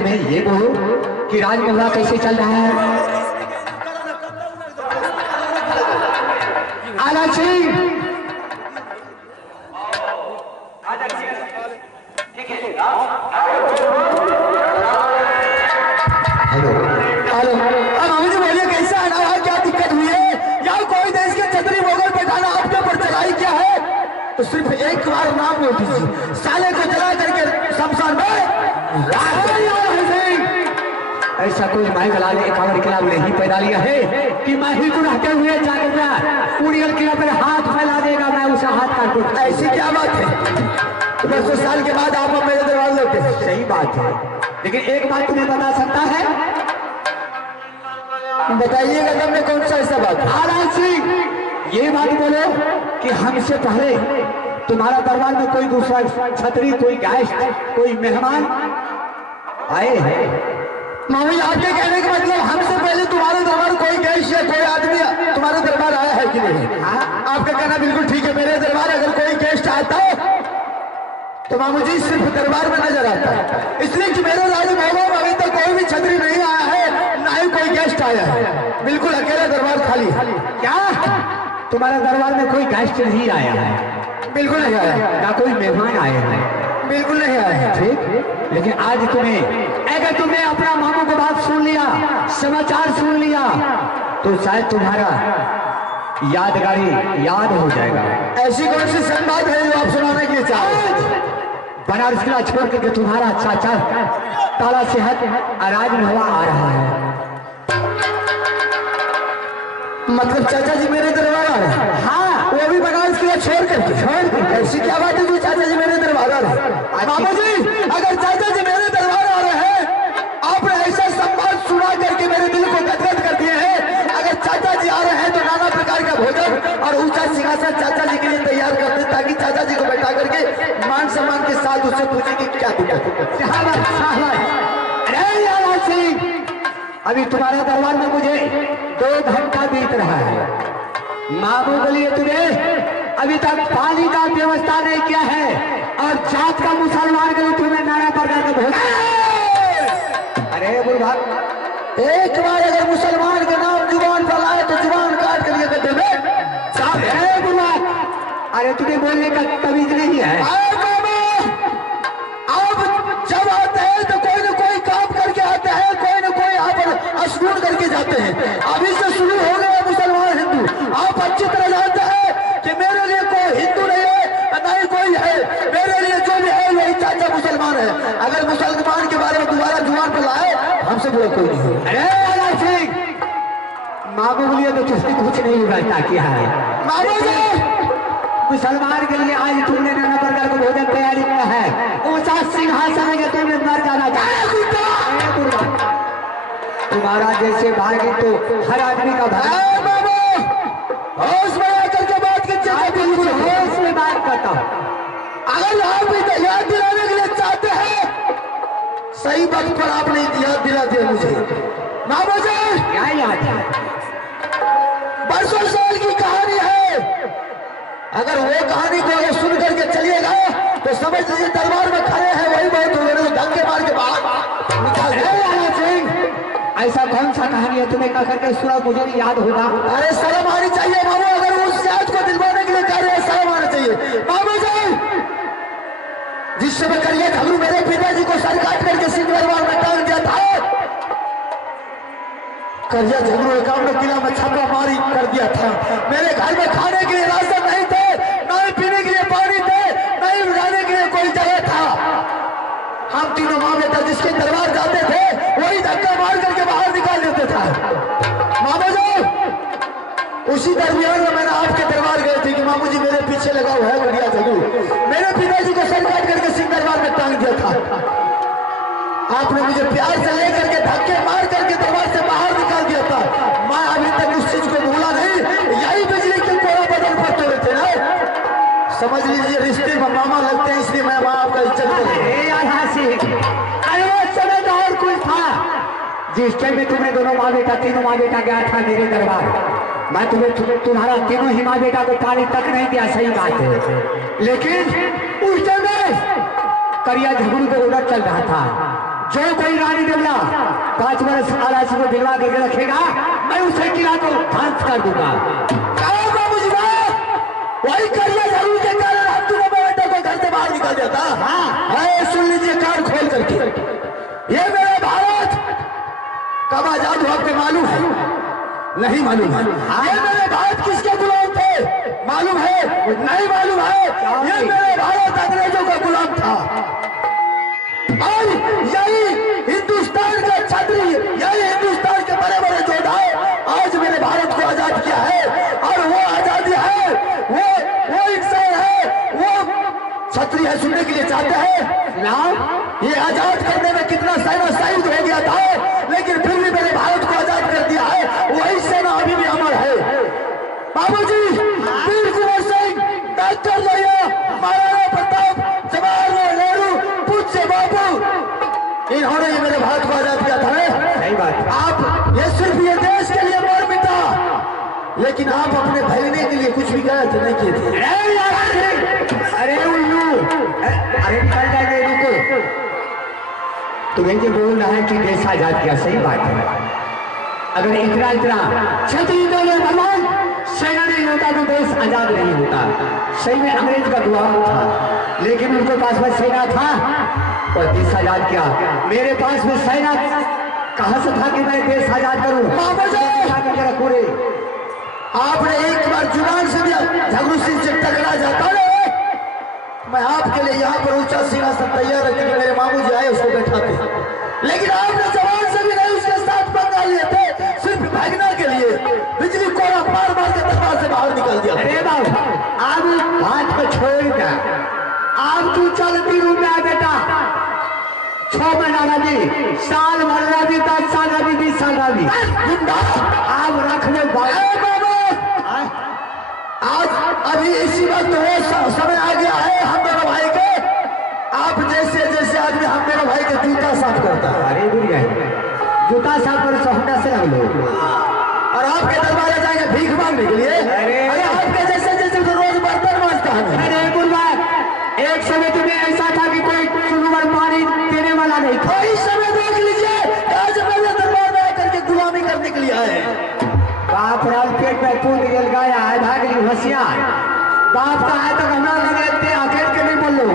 तुम्हें ये बोलो कि राजमहल कैसे चल रहा है। आला सिंह हेलो हेलो, अब हमें बोलिए कैसा है ना, क्या दिक्कत हुई है? या कोई देश के छतरी मोगल बैठाना आपके ऊपर चढ़ाई क्या है? तो सिर्फ एक बार नाम बोल दीजिए, साले को जला करके शमशान में। ऐसा कोई माई गला ने एकावन किला में ही पैदा लिया है कि मैं ही रहते हुए जाकर उड़ियल किला पर हाथ फैला देगा, मैं उसे हाथ काट दूं। ऐसी क्या बात है? 200 साल के बाद आप मेरे दरबार लेते हैं, सही बात है, लेकिन एक बात तुम्हें बता सकता है, बताइएगा तब में कौन सा ऐसा बात? आनंद सिंह ये बात बोलो कि हमसे पहले तुम्हारा दरबार में कोई दूसरा छतरी, कोई गेस्ट, कोई मेहमान आए हैं? मामी आपके कहने का मतलब हमसे पहले तुम्हारे दरबार कोई गेस्ट या कोई आदमी तुम्हारे दरबार आया है कि नहीं? आपका कहना बिल्कुल ठीक है। मेरे दरबार अगर कोई गेस्ट आता है तो मामू जी सिर्फ दरबार में नजर आता है, इसलिए कि मेरे राजमहल में अभी तक कोई भी छतरी नहीं आया है, ना ही कोई गेस्ट आया है, बिल्कुल अकेला दरबार खाली। क्या तुम्हारे दरबार में कोई गेस्ट नहीं आया है? बिल्कुल नहीं आया। ना कोई मेहमान आए हैं? बिल्कुल नहीं आया है। ठीक, लेकिन आज तुम्हें अगर तुमने अपना मामू को बात सुन लिया, समाचार सुन लिया, तो शायद तुम्हारा यादगारी याद हो जाएगा। ऐसी कौन सी संवाद है जो आप सुनाने के लिए चाहते? बनारस किला छोड़ करके तुम्हारा चाचा ताला सेहत राजमहल आ रहा है। मतलब चाचा जी मेरे दरबार आ रहे हैं? हाँ, वो भी बनारस किला छोड़ करके। ऐसी क्या बात है जो चाचा जी मेरे दरबार आ रहे हैं? मामा जी अगर चाचा जी मेरे दरबार आ रहे हैं, आपने ऐसा संवाद सुना करके मेरे दिल को गदगद कर दिए हैं। अगर चाचा जी आ रहे हैं तो नाना प्रकार का भोजन और ऊंचा सिंहासन चाचा जी के लिए तैयार करते, ताकि चाचा जी को बैठा करके मान सम्मान के साथ उससे पूछे कि क्या सिंह, अभी तुम्हारे दरबार में मुझे 2 घंटा बीत रहा है। मामू के लिए तुम्हें अभी तक पानी का व्यवस्था नहीं किया है, और जात का मुसलमान के लिए तुम्हें नाना प्रकार का भोजन। अरे बुढ़ा, एक बार अगर मुसलमान के नाम जुबान पर लाए तो जुबान काट कर ये गड्ढे में साफ है। बुढ़ा, अरे तुम्हें बोलने का तमीज नहीं है। आप जब आते हैं तो कोई न कोई काम करके आते हैं, कोई न कोई यहाँ पर स्कूल करके जाते हैं। अभी से शुरू हो गया मुसलमान हिंदू। आप अच्छी तरह जानते हैं कि मेरे लिए कोई हिंदू नहीं है, ना ही कोई है। मेरे लिए जो भी है वही चाचा मुसलमान है। अगर मुसलमान के बारे में दोबारा जुबान पर लाए, हमसे बुरा कोई नहीं है। अरे सिंह, मामू के लिए तो किसने कुछ नहीं व्यवस्था किया है। मामू जी मुसलमान के लिए आज तुमने नाना प्रकार का भोजन तैयारी किया है। ऊंचा सिंहासन में तुमने मर जाना चाहिए। तुम्हारा जैसे भागी तो हर आदमी का भाई। होश में आकर के बात कीजिए, बिल्कुल होश में बात करता हूँ। अगर आप भी याद दिलाने के लिए चाहते हैं, सही वक्त पर आपने याद दिला दिया मुझे। मामू जी क्या याद है? बरसों साल की कहानी है। अगर वो कहानी को अगर सुन करके चलिएगा तो समझ लीजिए दरबार में खड़े हैं वही बहुत हो गए, धक्के मार के बाहर निकाल सिंह। ऐसा कौन सा कहानी है तुम्हें कह करके सुना, मुझे भी याद होगा। अरे शर्म आनी चाहिए मामू, अगर उस याद को दिलवाने के लिए कह रहे हैं, शर्म आना चाहिए। मामू जी जिस समय करिए घबरू मेरे पिताजी को सर काट करके सिंह दरबार में टांग दिया था, करिया झगड़ू एकावन किला में छापा मारी कर दिया था। मेरे घर में खाने के लिए राशन नहीं थे, न ही पीने के लिए पानी थे, न ही उड़ाने के लिए कोई जगह था। हम तीनों माँ बेटा जिसके दरबार जाते थे वही धक्का मार करके बाहर निकाल देते था। मामा जी उसी दरमियान में मैंने आपके दरबार गए थे कि मामू जी मेरे पीछे लगा हुआ है करिया झगड़ू। मेरे पिताजी को सर काट करके सिंह दरबार में टांग दिया था। आपने मुझे प्यार से लेकर के धक्के मार करके दरबार से बाहर निकाल दिया था। मैं अभी तक उस चीज को भूला नहीं। यही बिजली के कोड़ा बदल पर तोड़े थे ना, समझ लीजिए रिश्ते में मामा लगते हैं, इसलिए मैं वहां आपका इज्जत कर। अरे वो समय तो और कुछ था जिस टाइम में तुमने दोनों माँ बेटा तीनों माँ बेटा गया था मेरे दरबार। मैं तुम्हारा तीनों ही माँ बेटा को पानी तक नहीं दिया, सही बात है, लेकिन उस टाइम में करिया झगड़ू का ऑर्डर चल रहा था। जो कोई रानी देवला 5 वर्ष आरासी को दिलवा करके रखेगा, मैं उसे किला को ध्वंस कर दूंगा। वही करिए जरूर के कारण हम दोनों बेटे को घर से बाहर निकाल देता। हाँ, सुन लीजिए कान खोल करके, ये मेरा भारत कब आजाद हुआ आपको मालूम है? नहीं मालूम है। ये मेरे भारत किसके गुलाम थे मालूम है? नहीं मालूम है। ये मेरे भारत अंग्रेजों का गुलाम था और यही हिंदुस्तान का क्षत्रिय, यही हिंदुस्तान के बड़े बड़े योद्धाओं आज मेरे भारत को आजाद किया है। और वो आजादी है, वो इंसान है, वो क्षत्रिय है, सुनने के लिए चाहते हैं ना? ये आजाद करने में कितना सेना शहीद हो गया था, लेकिन फिर भी मेरे भारत को आजाद कर दिया है। वही सेना अभी भी अमर है। बाबूजी, वीर कुंवर सिंह, डॉक्टर लोहिया, महाराणा प्रताप, जवाहरलाल नेहरू, पूज्य बापू, इन्होंने ही मेरे भारत को आजाद किया था। सही बात। आप ये सिर्फ ये देश के लिए मर मिटा, लेकिन आप अपने भगने के लिए कुछ भी गए थे नहीं किए थे। अरे उल्लू, अरे निकल जाए, रुको। तुम्हें जो बोल रहा है कि देश आजाद किया, सही बात है। अगर इतना क्षत्रिय भगवान सेना नहीं होता तो देश आजाद नहीं होता। सही में अंग्रेज का गुलाम था, लेकिन उनके पास में सेना था और देश आजाद किया। मेरे पास में सेना कहां से था कि मैं देश आजाद करूं? पूरे आपने एक बार जुबान से भी झगड़ू सिंह से टकरा जाता है। मैं आपके लिए यहाँ पर ऊंचा सिंहासन तैयार रखने के मेरे मामू जी आए उसको बैठाते, लेकिन आपने जवान से भी नहीं उसके साथ पंगा लिए थे, सिर्फ भागने के लिए बिजली कोड़ा मार मार के दरबार से बाहर निकाल दिया। अरे बाबू, अब बात को छोड़ कर अब तू चलती रूप में बेटा। 6 महीना भी, साल भर भी, 10 साल भी, 20 साल भी, अब रख ले आज अभी इसी वक्त वो समय आ गया है हम मेरे भाई के। आप जैसे जैसे आदमी हम मेरे भाई के जूता साफ करता है। अरे दुनिया जूता साफ कर सोहटा से हम लोग, और आपके दरबार जाएंगे भीख मांगने के लिए। अरे आपके जैसे जैसे तो रोज बर्तन मांजता है। अरे बुलवा, एक समय तुम्हें ऐसा था कि कोई चुनूर पानी देने वाला नहीं था। इस समय देख लीजिए आज मेरे दरबार में आकर के गुलामी करने के लिए आए। बाप राल पेट में फूट गल गाया है, भाग ली होशियार। बाप का है तो हमरा लगे आखिर के नहीं बोल लो,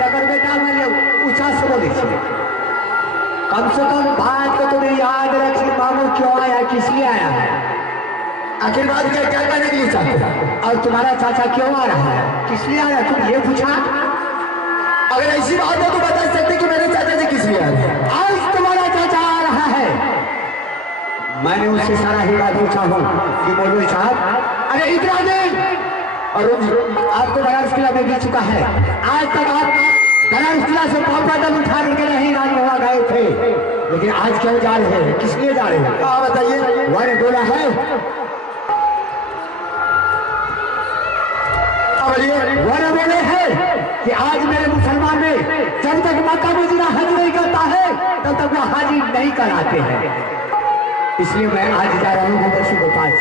तकर बेटा मैं ऊंचा से बोले। कम से कम बात को तुम्हें याद रख ली, मामू क्यों आया, किस लिए आया है, आखिर बात क्या क्या करने के लिए चाहते हैं, और तुम्हारा चाचा क्यों आ रहा है, किस लिए आया, तुम ये पूछा? अगर ऐसी बात हो तो बता सकते कि मेरे चाचा जी किस लिए आ रहे हैं। आज तुम्हारा चाचा आ रहा है। मैंने उससे सारा ही बात पूछा हूँ कि मौलवी साहब, अरे इतना दिन और आपको बनारस किला में गिर चुका है। आज तक आप बनारस किला से पैदल उठा करके नहीं राजभवन गए थे, लेकिन आज क्यों जा रहे हैं, किस लिए जा रहे हैं? हाँ बताइए। मैंने बोला है वो बोले हैं कि आज मेरे मुसलमान में जब तक मक्का मदीना हज नहीं करता है तब तक वो हाजी नहीं कराते हैं। इसलिए मैं आज जा रहा हूँ रूदल सिंह के पास।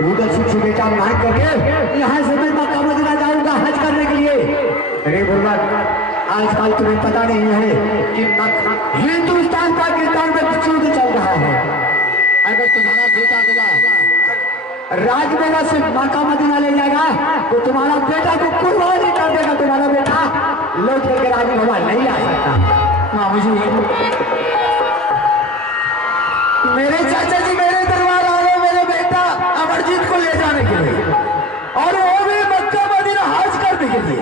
रूदल सिंह से बेटा मांग करके यहाँ से मैं मक्का मदीना जाऊंगा हज करने के लिए। अरे बोलवा, आजकल तुम्हें पता नहीं है कि हिंदुस्तान पाकिस्तान में युद्ध चल रहा है। अगर तुम्हारा बेटा राजमेला से मक्का मदीना ले जाएगा तो तुम्हारा बेटा को कुर्बानी कर देगा। तुम्हारा बेटा लौट करके राजभवन नहीं आ सकता। मामू मेरे चाचा जी मेरे दरबार आ रहे, मेरे बेटा अमरजीत को ले जाने के लिए, और वो भी मक्का मदीना हज करने के लिए।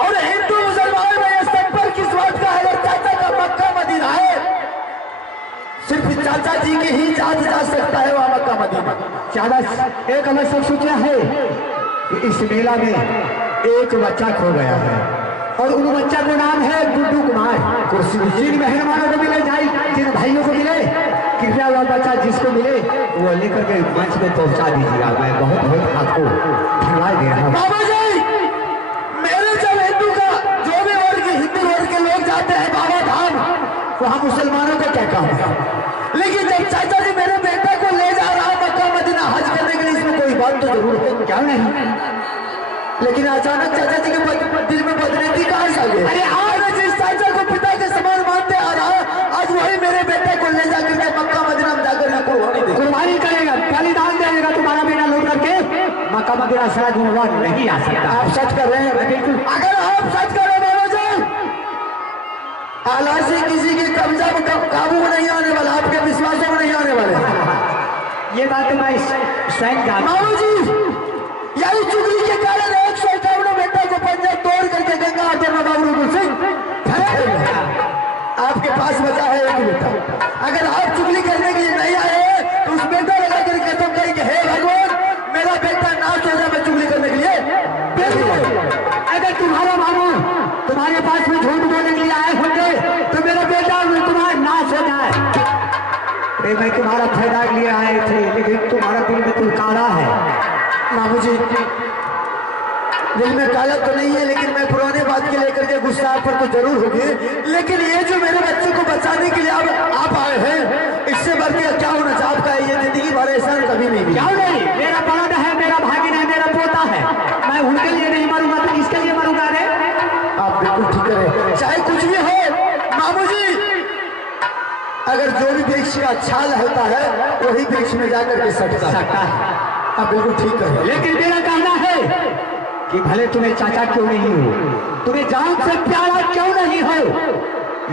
और हिंदू मुसलमान में यह संपर्क किस बात का है, अगर चाचा का मक्का मदीना है, सिर्फ चाचा जी के ही जा सकता है वहां मक्का मदीना। ज्यादा एक हमें सब सोचा है कि इस मेला में एक बच्चा खो गया है और उन बच्चा को नाम है गुड्डू कुमार। कुर्सी जिन मेहमानों को मिले जाए, जिन भाइयों को मिले, कृपया वह बच्चा जिसको मिले वो लेकर के मंच में पहुंचा दीजिएगा। मैं बहुत बहुत आपको धन्यवाद दे रहा हूँ। बाबा जी, मेरे जब हिंदू का जो भी वर्ग हिंदू वर्ग के लोग जाते हैं बाबा धाम, वहां मुसलमानों का क्या काम है, लेकिन जब चाचा जी मेरे बेटे को ले जा रहा मक्का मदीना हज करने के लिए, इसमें कोई बात तो जरूर है, क्या नहीं? लेकिन अचानक चाचा जी के दिल में बदनीति कहां से आ गई? अरे आज जिस चाचा को पिता के समान मानते आ रहा, मक्का मदीना सराय घूमवा नहीं आ सकता। आप सच कर रहे हैं? बिल्कुल। अगर आप सच कर रहे हैं बाबा जी, आला से किसी के कब्जा में काबू में नहीं आने वाला, आपके विश्वासों में नहीं आने वाले। ये बात मैं स्वयं जानता हूं। मामू जी, यही चुगली के कारण 151 बेटा को पंजा तोड़ करके गंगा आते में बाबू रुकुल सिंह आपके पास बचा है एक बेटा। अगर आप चुगली करने के लिए नहीं आए तो उस बेटा लगा कर खत्म करेंगे, हे भगवान मेरा बेटा नाश हो जाए मैं चुगली करने के लिए। अगर तुम्हारा मामू तुम्हारे पास में झूठ बोलने के लिए आए होंगे तो मेरा बेटा तुम्हारा नाश हो जाए। अरे मैं तुम्हारा फायदा के लिए आए थे, लेकिन तुम्हारा दिल में तुम काला है। मामू जी, दिल में काला तो नहीं है, लेकिन मैं पुराने बात के लेकर के गुस्सा आप पर तो जरूर होगी, लेकिन ये जो मेरे बच्चे को बचाने के लिए आप आए हैं, इससे बढ़ के क्या होना चाहिए? आपका ये जिंदगी भर एहसान कभी नहीं मिला। क्यों नहीं? मेरा बड़ा है, मेरा भागिन है, मेरा पोता है, मैं उनके लिए नहीं मरूंगा तो किसके लिए मरूंगा? रे आप बिल्कुल ठीक है, चाहे कुछ भी हो मामू जी, अगर जो भी वृक्ष का छाल होता है वही वृक्ष में जाकर के सकता है। आप बिल्कुल ठीक है, लेकिन मेरा कहना है कि भले तुम्हें चाचा क्यों नहीं हो, तुम्हें जान से प्यारा क्यों नहीं हो,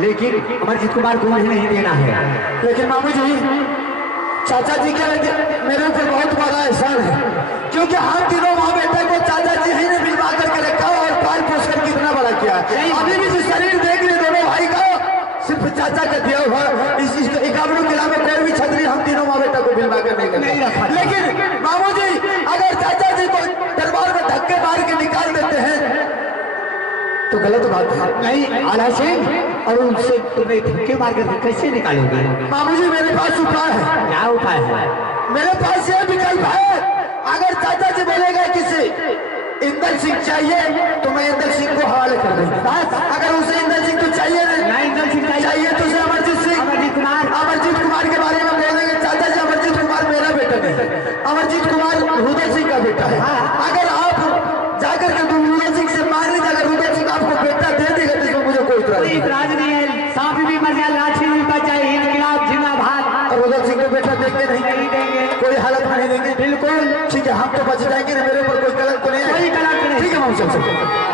लेकिन अमरजीत कुमार को मुझे नहीं देना है। लेकिन मामू जी, चाचा जी के मेरे ऊपर बहुत बड़ा एहसान है, क्योंकि हम तीनों माँ बेटे को चाचा जी ही ने मिलवा करके रखा और पाल पोस कर कितना बड़ा किया। अभी भी जो शरीर देख रहे दोनों भाई का सिर्फ चाचा का दिया हुआ। इस 51 किला में कोई भी छतरी हम तीनों माँ बेटा को मिलवा कर नहीं रखा। लेकिन मामू जी, अगर चाचा जी को दरबार में धक्के मार के निकाल देते हैं तो गलत बात है। नहीं आला सिंह, और उनसे तुम्हें धक्के मार कर कैसे निकालोगे? मामू जी, मेरे पास उपाय है। क्या उपाय है? मेरे पास यह विकल्प है, अगर चाचा जी बोलेगा किसी इंदर सिंह चाहिए तो मैं इंदर सिंह को हवाले कर दूंगा। अगर उसे इंदर सिंह तो चाहिए नहीं, इंदर सिंह चाहिए तो उसे अमरजीत कुमार के बारे में बोलेंगे चाचा जी अमरजीत कुमार मेरा बेटा नहीं, अमरजीत कुमार रुदल सिंह का बेटा है। अगर आप जाकर के रुदल सिंह से मान लीजिए, अगर रुदल सिंह आपको बेटा दे देगा तो इसमें मुझे कोई इतराज नहीं है। सांप भी मर जाए, लाठी भी बच जाए, इनकलाब जिंदाबाद। और रुदल सिंह को बेटा देंगे नहीं देंगे, कोई हालत में नहीं देंगे। बिल्कुल ठीक है, हम तो बच जाएंगे, मेरे ऊपर कोई कलंक तो नहीं है। कोई कलंक नहीं। ठीक है मामू साहब,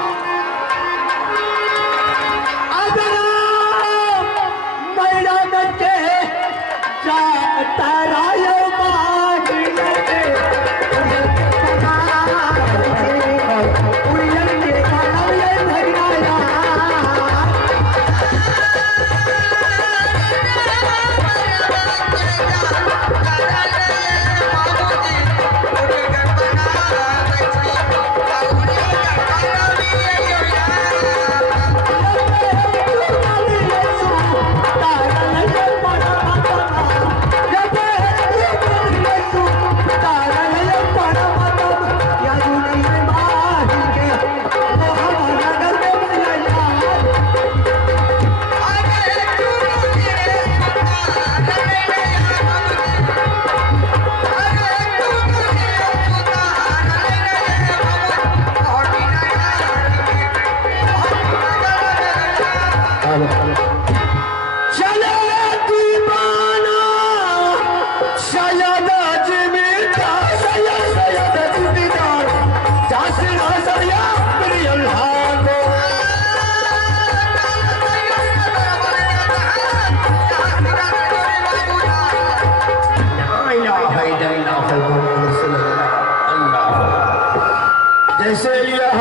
जैसे यह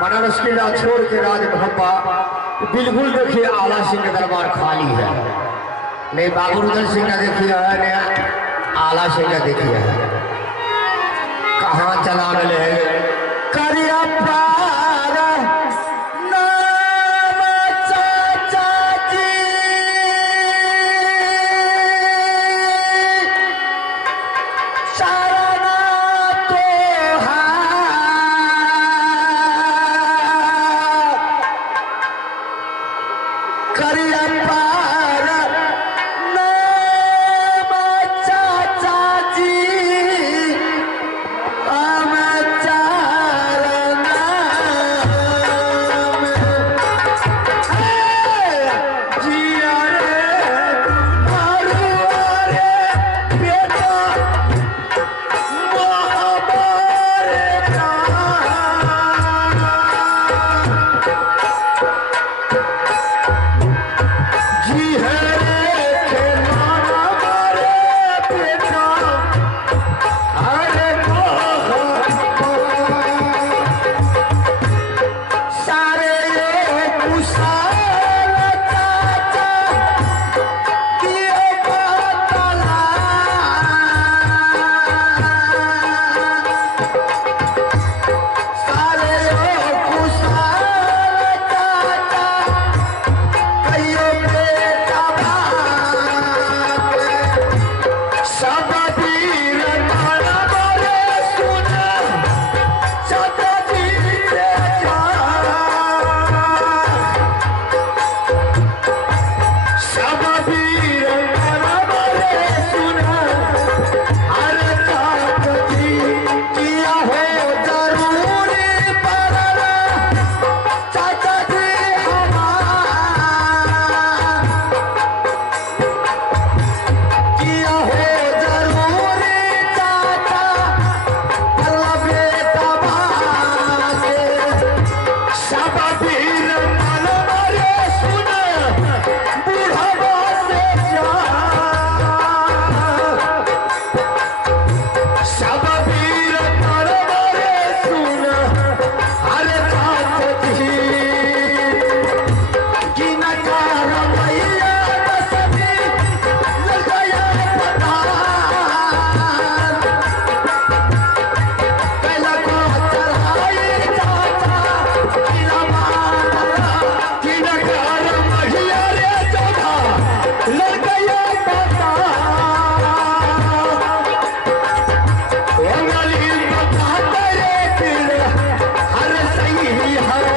बनारस किला छोड़ के राज भब्बा बिल्कुल देखिए आला सिंह का दरबार खाली है। नहीं बाबू रुदल सिंह का देखिए है, नहीं आला सिंह का देखिए है। कहाँ चला मिले करिया पार नाम चाचा जी, शरणा तो करिया पार नाम चाचा जी, हम चारना खुशी है के नाना मारे बेटा अरे सारे ये कुशाल चाचा किए बतला सारे ये कुशाल चाचा कहियो बेटा बाप सब वीर मारा मारे सुन सब वीर जा सब वीर मारा मारे सुन हर जात जी किया हो जरूरी परना चाचा जी किया हो जरूरी चाचा अल्लाह बेटा बाके सब वीर मन मरे सुन बूढ़ा से जा सब वीर मन मरे सुन हर जात जी कि नकार मैया दसमी लगाया पता पहला को चढ़ाई चाचा किला माता कि नकार मैया रे चौथा लगाया पता ओंगली बता तेरे दिल हर सही हरी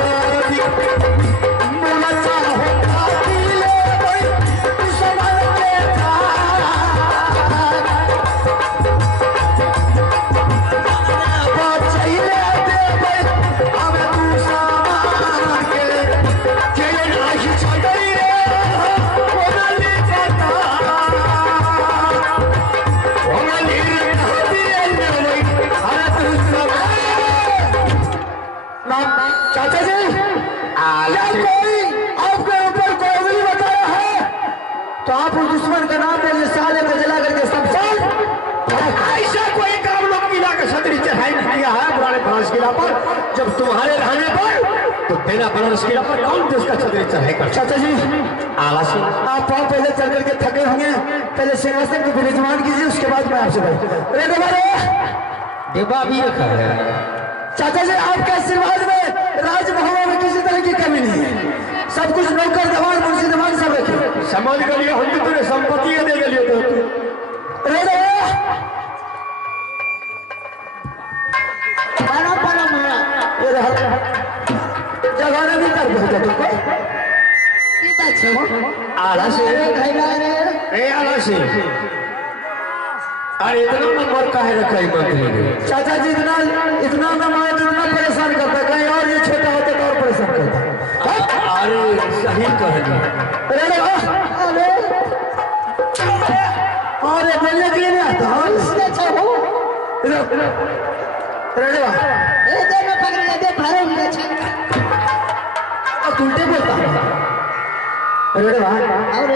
मुला चाहो दिले भाई दुश्मन के था बचैले दे भाई हमें तू सामान के नाही छतरी रे ओंगली बता ओंगली दिले भाई हर तू चाचा जी क्या कोई आपके ऊपर कोई उंगली बताया है तो आप उस दुश्मन का नाम ले साले में जला करके सब साल ऐसा कोई काम लोग मिला के छतरी चढ़ाई नहीं किया है पुराने फ्रांस किला पर जब तुम्हारे रहने पर तो तेरा फ्रांस किला पर कौन देश का छतरी चढ़ाई कर चाचा जी आला से आप पाँव पहले चल करके थके होंगे पहले सिंहासन को विराजमान कीजिए उसके बाद मैं आपसे बात अरे देवा भी रखा है चाचा जी आपके आशीर्वाद में राजभवन में किसी तरह की कमी नहीं है सब कुछ नौकर दवान मुंशी दवान सब रखे समझ कर लिया हम तुझे संपत्ति दे के लिए तो पारा पारा मारा जगाना नहीं कर भेजा तुमको की बात है आला से खैला रे ए आला से अरे इतना नंबर का है रखा ही मंत्री ने चाचा जी इतना नंबर इतना परेशान करता कहीं और ये छोटा होता तो और परेशान करता अरे सही कहना अरे अरे बोलने के लिए नहीं आता इसने चाहो रेडवा ए दे मैं पकड़ ले दे भारे उनके छे अब उल्टे बोलता रेडवा और